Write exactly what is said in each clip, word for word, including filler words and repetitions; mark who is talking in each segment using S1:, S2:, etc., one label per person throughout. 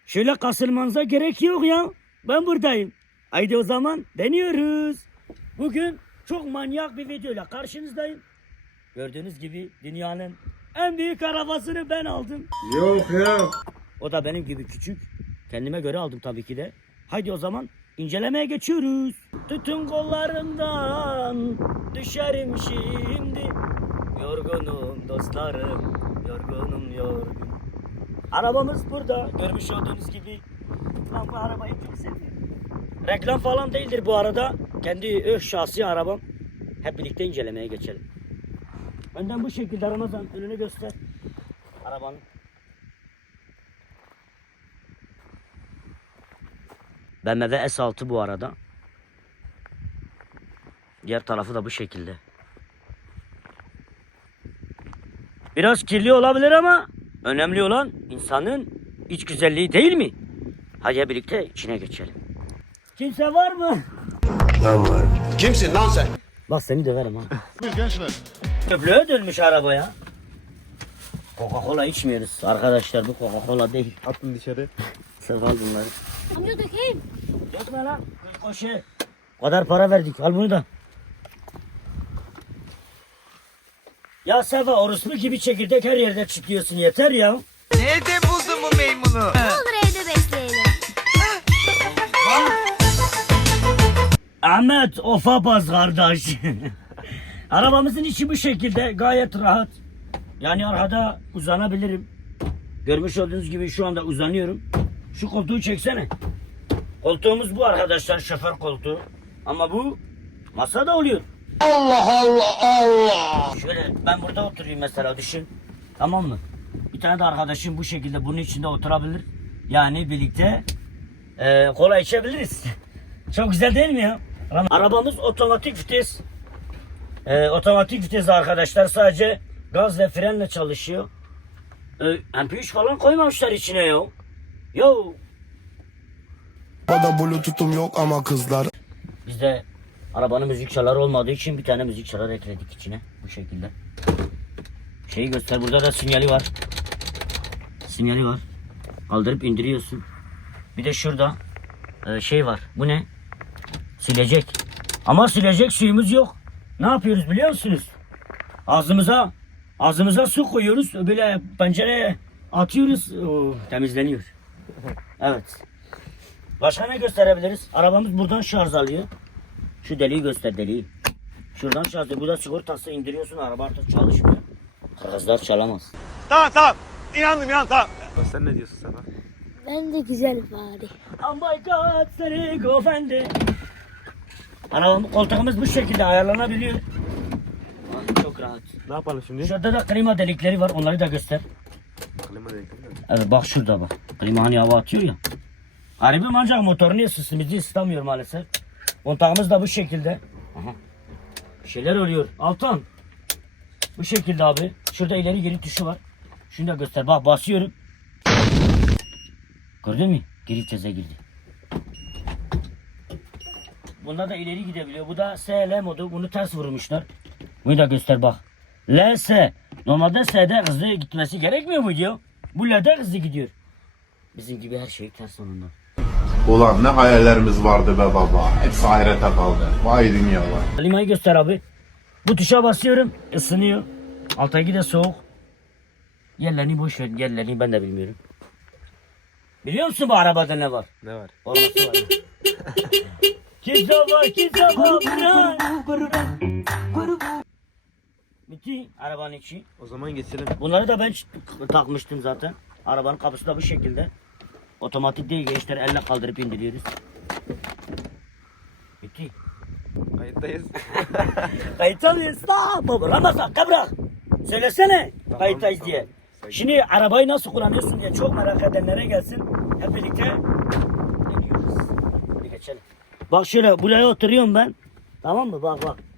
S1: Şöyle kasılmanıza gerek yok ya. Ben buradayım. Haydi o zaman deniyoruz. Bugün çok manyak bir videoyla karşınızdayım. Gördüğünüz gibi dünyanın en büyük arabasını ben aldım.
S2: Yok yok.
S1: O da benim gibi küçük. Kendime göre aldım tabii ki de. Haydi o zaman incelemeye geçiyoruz. Tutun kollarından düşerim şimdi. Yorgunum dostlarım, yorgunum yorgun. Arabamız burada. Görmüş olduğunuz gibi. Ben bu arabayı çok seviyorum. Reklam falan değildir bu arada. Kendi öz şahsi arabam. Hep birlikte incelemeye geçelim. Önden bu şekilde Ramazan önünü göster. Arabanın. B M W S altı bu arada. Diğer tarafı da bu şekilde. Biraz kirli olabilir ama önemli olan insanın iç güzelliği değil mi? Hadi birlikte içine geçelim. Kimse var mı?
S2: Ben var.
S3: Kimsin lan sen?
S1: Bak seni döverim ha.
S3: Gençler.
S1: Köprüye dönmüş arabaya. Coca-Cola içmiyoruz arkadaşlar, bu Coca-Cola değil.
S2: Attın dışarı.
S1: Sırf al bunları.
S4: Amca dökeyim.
S1: Dökme lan. Koşu. O kadar para verdik, al bunu da. Ya Sefa, orospu gibi çekirdek her yerde çitliyorsun, yeter ya.
S5: Nerede buldun bu meymunu?
S4: Ne olur evde besleyelim.
S1: Ahmet ofa baz kardeş. Arabamızın içi bu şekilde, gayet rahat. Yani arkada uzanabilirim. Görmüş olduğunuz gibi şu anda uzanıyorum. Şu koltuğu çeksene. Koltuğumuz bu arkadaşlar, şoför koltuğu. Ama bu masada oluyor.
S3: Allah Allah Allah.
S1: Şöyle ben burada oturayım mesela, düşün. Tamam mı? Bir tane de arkadaşım bu şekilde bunun içinde oturabilir. Yani birlikte e, kola içebiliriz. Çok güzel değil mi ya? Arabamız otomatik vites. E, otomatik vites arkadaşlar, sadece gaz ve frenle çalışıyor. E, M P üç falan koymamışlar içine ya. Yo.
S6: Bada bluetooth'um yok ama kızlar.
S1: Bizde arabanın müzik çaları olmadığı için bir tane müzik çalar ekledik içine. Bu şekilde. Şeyi göster. Burada da sinyali var. Sinyali var. Kaldırıp indiriyorsun. Bir de şurada e, şey var. Bu ne? Silecek. Ama silecek suyumuz yok. Ne yapıyoruz biliyor musunuz? Ağzımıza ağzımıza su koyuyoruz. Böyle pencereye atıyoruz. Oo, temizleniyor. Evet. Başka ne gösterebiliriz? Arabamız buradan şarj alıyor. Şu deliği göster, deliği. Şuradan şarj alıyor. Burada sigortası, indiriyorsun, araba artık çalışmıyor. Kırgızlar çalamaz.
S3: Tamam tamam. İnandım inan tamam.
S2: Sen ne diyorsun Sefa?
S4: Ben de güzel bari.
S1: Oh my god, seni gofendi. Arabamız, koltuğumuz bu şekilde ayarlanabiliyor. Ay, çok rahat.
S2: Ne yapalım şimdi?
S1: Şurada da klima delikleri var, onları da göster.
S2: Klima delikleri mi?
S1: Evet bak şurada bak. Klima hani hava atıyor ya. Garibim ancak motorunu ısıtsın, bizi ısıtamıyor maalesef. Kontağımız da bu şekilde. Aha. Bir şeyler oluyor. Altan. Bu şekilde abi. Şurada ileri geri tuşu var. Şunu da göster. Bak basıyorum. Gördün mü? Geri teze girdi. Bunda da ileri gidebiliyor. Bu da S L modu. Bunu ters vurmuşlar. Bunu da göster bak. L S. Normalde S'de hızlı gitmesi gerekmiyor mu diyor. Bu L'de hızlı gidiyor. Bizim gibi her şey ters sonunda.
S7: Ulan ne hayallerimiz vardı be baba. Hepsi hayrete kaldı. Vay dünya vay.
S1: Klimayı göster abi. Bu tuşa basıyorum. Isınıyor. Alttaki de soğuk. Yerlerini boş ver. Yerlerini ben de bilmiyorum. Biliyor musun bu arabada ne var?
S2: Ne var?
S1: Orası var. Kimse var, kimse var. Bitti arabanın içi.
S2: O zaman geçelim.
S1: Bunları da ben ç- takmıştım zaten. Arabanın kapısı da bu şekilde. Otomatik değil gençler, elle kaldırıp indiriyoruz. Bitti.
S2: Kayıttayız.
S1: Kayıt alıyoruz. Aa, baba Ramazan kabrak. Söylesene
S2: Tamam,
S1: kayıttayız
S2: tamam.
S1: diye. Şimdi arabayı nasıl kullanıyorsun diye çok merak edenlere gelsin. Hep birlikte deniyoruz. Hadi geçelim. Bak şöyle buraya oturuyorum ben. Tamam mı? Bak bak.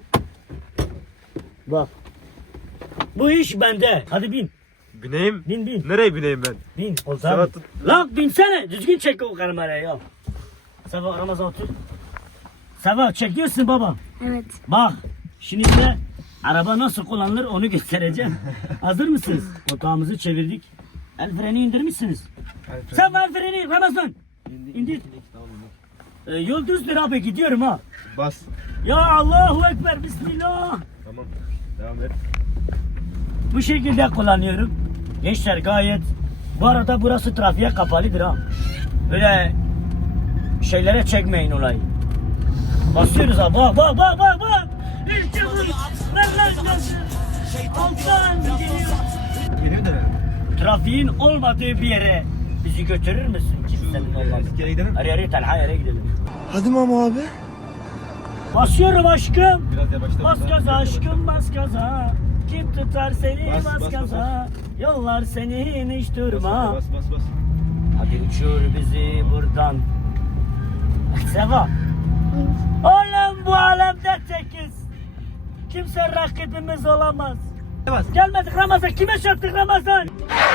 S1: Bak. Bu iş bende. Hadi bin.
S2: Bineyim.
S1: Bin bin.
S2: Nereye bineyim ben?
S1: Bin. O
S2: Sefa
S1: zaman.
S2: tut.
S1: Lan binsene. Düzgün çek o kamerayı ya. Sefa Ramazan otur. Sefa çekiyorsun baba.
S4: Evet.
S1: Bak. Şimdi de araba nasıl kullanılır onu göstereceğim. Hazır mısınız? Otağımızı çevirdik. El freni indirmişsiniz. Sen ver freni Ramazan. İndir. Ee, yol düzdür abi gidiyorum ha.
S2: Bas.
S1: Ya Allahu Ekber Bismillah.
S2: Tamam. Devam et.
S1: Bu şekilde kullanıyorum. Gençler gayet. Bu arada burası trafiğe kapalıdır ha. Öyle şeylere çekmeyin olayı. Basıyoruz ha. Bak bak bak bak bak. İşte bu. Ver lan gazı. Alttan gidiyor.
S2: Geliyor da.
S1: Trafiğin olmadığı bir yere bizi götürür müsün? Kimsenin olmadığı.
S2: Geri gidelim.
S1: Hadi hadi Talha yere gidelim.
S6: Hadi Mamo abi.
S1: Basıyorum aşkım.
S2: Biraz yavaşla.
S1: Bas gaza aşkım bas gaza. Kim tutar seni
S2: Bas,
S1: bas,
S2: bas,
S1: gaza. Yollar seni hiç durma.
S2: Bas bas bas.
S1: Hadi uçur bizi buradan. Seva. Oğlum bu alemde tekiz. Kimse rakibimiz olamaz.
S2: Bas.
S1: Gelmedik Ramazan. Kime çarptık Ramazan?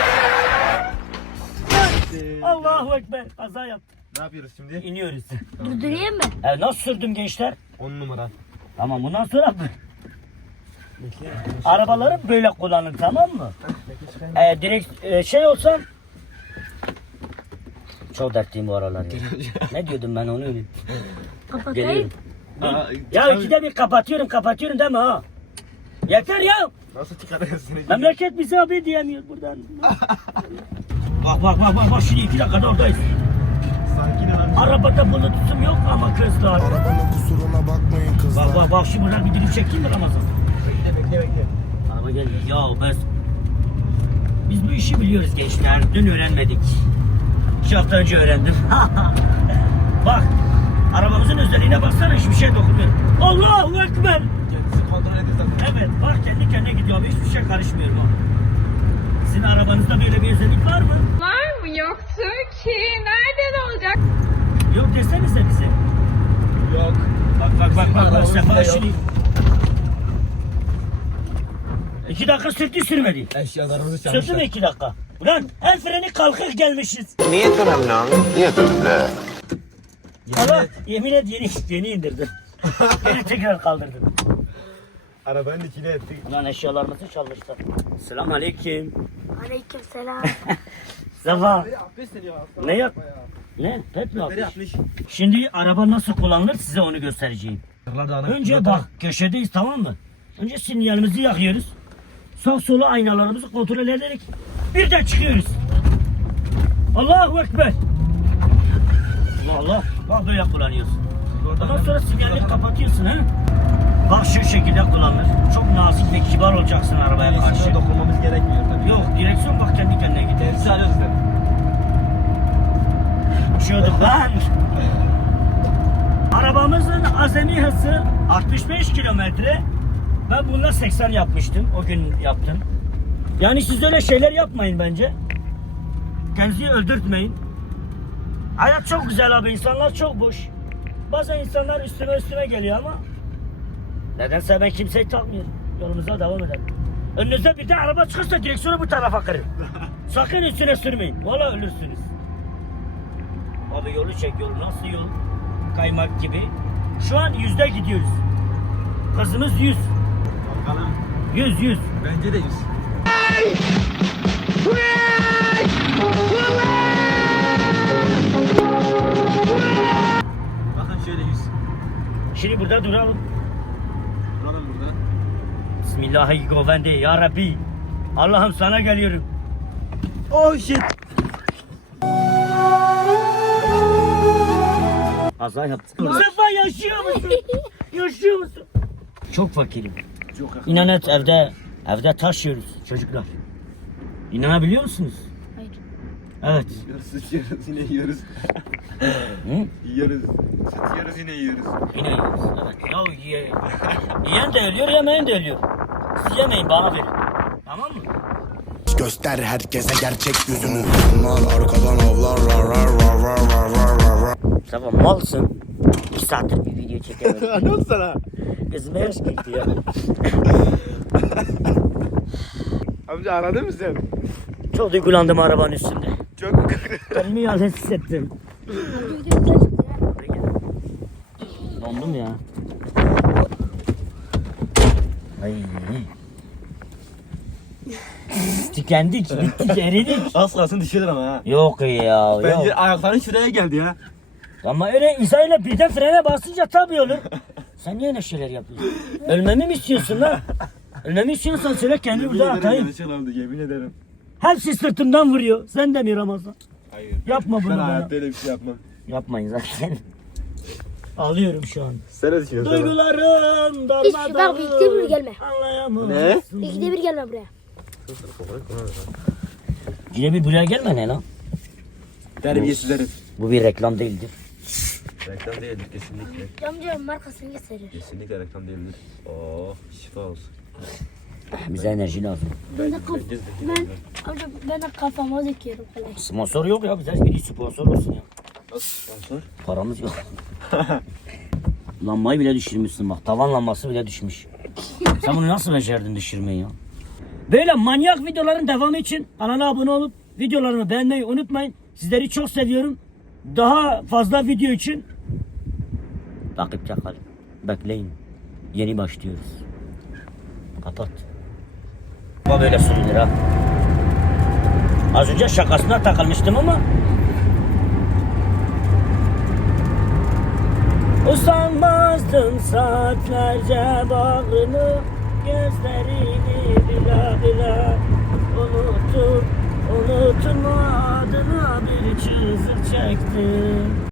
S1: Allahu Ekber. Kaza yaptık.
S2: Ne yapıyoruz şimdi?
S1: İniyoruz.
S4: Durdurayım mı?
S1: E, nasıl sürdüm gençler?
S2: on numara.
S1: Tamam bundan sonra arabaları böyle kullanın tamam mı? E, direkt e, şey olsam çok dertliyim bu aralar ya. Ne diyordum ben onu unuttum.
S4: Kapatayım.
S1: Geliyorum.
S2: Aa,
S1: Ya ikide bir kapatıyorum kapatıyorum deme ha. Yeter ya.
S2: Nasıl çıkarıyorsun seni?
S1: Memleket bize abi diyemiyor buradan. Bak bak bak bak bak şimdi iki dakikada oradayız.
S2: Sakin ol.
S1: Arabada bulutum yok ama kızlar.
S6: Arabanın kusuruna bakmayın kızlar.
S1: Bak bak bak şimdi buradan bir dilim çekeyim mi Ramazan?
S2: Bekle bekle bekle.
S1: Araba gel. Ya biz biz bu işi biliyoruz gençler. Dün öğrenmedik. İki hafta önce öğrendim. Bak arabamızın özelliğine baksana hiçbir şey dokunmuyor. Allahu Ekber.
S2: Kendisi kontrol ediyor zaten.
S1: Evet bak kendi kendine gidiyor abi hiçbir şey karışmıyorum ha. Sizin arabanızda böyle bir özellik var mı?
S8: Var mı? Yoktu ki. Nereden olacak?
S1: Yok desenize bize.
S2: Yok.
S1: Bak bak bak bak bak
S2: arabamızda
S1: Sefa
S2: yok.
S1: şimdi. İki dakika sürdü sürmedi.
S2: Eşyalarımızı
S1: Sürdü mü
S2: çalmışlar.
S1: iki dakika? Ulan el freni kalkık gelmişiz.
S7: Niyet önemli abi. Niyet önemli.
S1: Ama yemin et yeni, yeni indirdim. Beni tekrar kaldırdım.
S2: Arabanın içine ettik.
S1: Ulan eşyalarımızı çalmışlar. Selamun aleyküm.
S4: Aleyküm selam.
S1: Sefa.
S2: Affet seni ya.
S1: Ne yap? Ne? Pet mi
S2: Beri
S1: yapmış?
S2: atmış.
S1: Şimdi araba nasıl kullanılır size onu göstereceğim. Önce bak köşedeyiz tamam mı? Önce sinyalimizi yakıyoruz. Sağ sola aynalarımızı kontrol ederek bir de çıkıyoruz. Allahu Ekber. Allah Allah. Bak böyle kullanıyorsun. Ondan sonra sinyalini kapatıyorsun ha. Bak şu şekilde kullanılır. Çok nazik ve kibar olacaksın arabaya karşı.
S2: Karşıya dokunmamız gerekmiyor tabii.
S1: Yok direksiyon bak kendi kendine gidiyor.
S2: Kendisi alıyoruz zaten.
S1: Uçuyorduk lan. Arabamızın azami hızı altmış beş kilometre. Ben bununla seksen yapmıştım. O gün yaptım. Yani siz öyle şeyler yapmayın bence. Kendinizi öldürtmeyin. Hayat çok güzel abi. İnsanlar çok boş. Bazen insanlar üstüme üstüme geliyor ama nedense ben kimseyi takmıyorum. Yolumuza devam edelim. Önünüze bir de araba çıkarsa direksiyonu bu tarafa kırın. Sakın üstüne sürmeyin. Valla ölürsünüz. Abi yolu çek yol. Nasıl yol? Kaymak gibi. Şu an yüzde gidiyoruz. Hızımız yüz.
S2: Bakalım.
S1: Yüz yüz.
S2: Bence de yüz. Bakın şöyle yüz.
S1: Şimdi burada duralım.
S2: Duralım burada.
S1: Bismillahirrahmanirrahim. Ya Rabbi. Allah'ım sana geliyorum.
S2: Oh shit.
S1: Azar yaptık. Sefa yaşıyor musun? Yaşıyor musun? Çok fakirim.
S2: Çok yakın.
S1: İnan et evde evde taşıyoruz çocuklar. İnanabiliyor musunuz?
S4: Hayır.
S1: Evet.
S2: Yiyoruz, sıçıyoruz, yine yiyoruz.
S1: Hı?
S2: Yiyoruz. Sıçıyoruz, yine yiyoruz.
S1: Yine yiyoruz. Evet. Ya ye. Yiyen de ölüyor, yemeyen de ölüyor. Siz yemeyin bana verin. Tamam mı?
S6: Göster herkese gerçek yüzünü. Bunlar arkadan avlar. Rar rar rar rar rar rar rar.
S1: Sabah malsın. İki saattir bir video çekemedim.
S2: Ne oldu sana?
S1: Gözüme yaş gitti ya.
S2: Amca aradın mı sen?
S1: Çok duygulandım arabanın üstünde.
S2: Çok.
S1: Kendimi yalnız hissettim. Dondum ya. Ay. Tükendik, bittik, eridik.
S2: Az kalsın düşüyorlar ama ha.
S1: Yok ya,
S2: Bence
S1: yok.
S2: ayakların şuraya geldi ya.
S1: Ama öyle insanla birden frene basınca tabii olur. Sen niye öyle şeyler yapıyorsun? Ölmemi mi istiyorsun lan? Ölmemi istiyorsan söyle kendimi
S2: Yemin
S1: burada
S2: ederim
S1: atayım.
S2: yanlış oldu, yemin ederim.
S1: Hepsi sırtımdan vuruyor. Sen de mi Ramazan?
S2: Hayır.
S1: Yapma bunu
S2: Ben
S1: bana.
S2: hayatta öyle bir şey yapmam.
S1: Yapmayın zaten. Ağlıyorum şu an.
S2: Sen ne düşünüyorsun?
S1: Duygularım
S4: Hiç
S1: darmadağın.
S4: bak bir ikide bir gelme.
S1: Anlayamazsın.
S4: İkide bir gelme buraya.
S1: Yine bir buraya gelme ne lan?
S2: Terbiyesiz herif.
S1: Bu bir reklam değildir.
S2: Reklam değildir kesinlikle.
S4: Camcığım markasını gösterir.
S2: Kesinlikle reklam değildir. Oh şifa olsun.
S1: Bize enerji lazım.
S4: Ben de kaf ben amca ben de kafama dikiyorum falan.
S1: Sponsor yok ya. Bize biri sponsor olsun ya.
S2: Sponsor?
S1: Paramız yok. Lambayı bile düşürmüşsün bak. Tavan lambası bile düşmüş. Sen bunu nasıl becerdin düşürmeyi ya? Böyle manyak videoların devamı için kanala abone olup videolarımı beğenmeyi unutmayın. Sizleri çok seviyorum. Daha fazla video için takipte kalın. Bekleyin. Yeni başlıyoruz. Kapat. Bu böyle sürülür ha. Az önce şakasına takılmıştım ama usanmazdın saatlerce bağrını, gözlerini bila bila unutup unutma adına bir çizik çektim.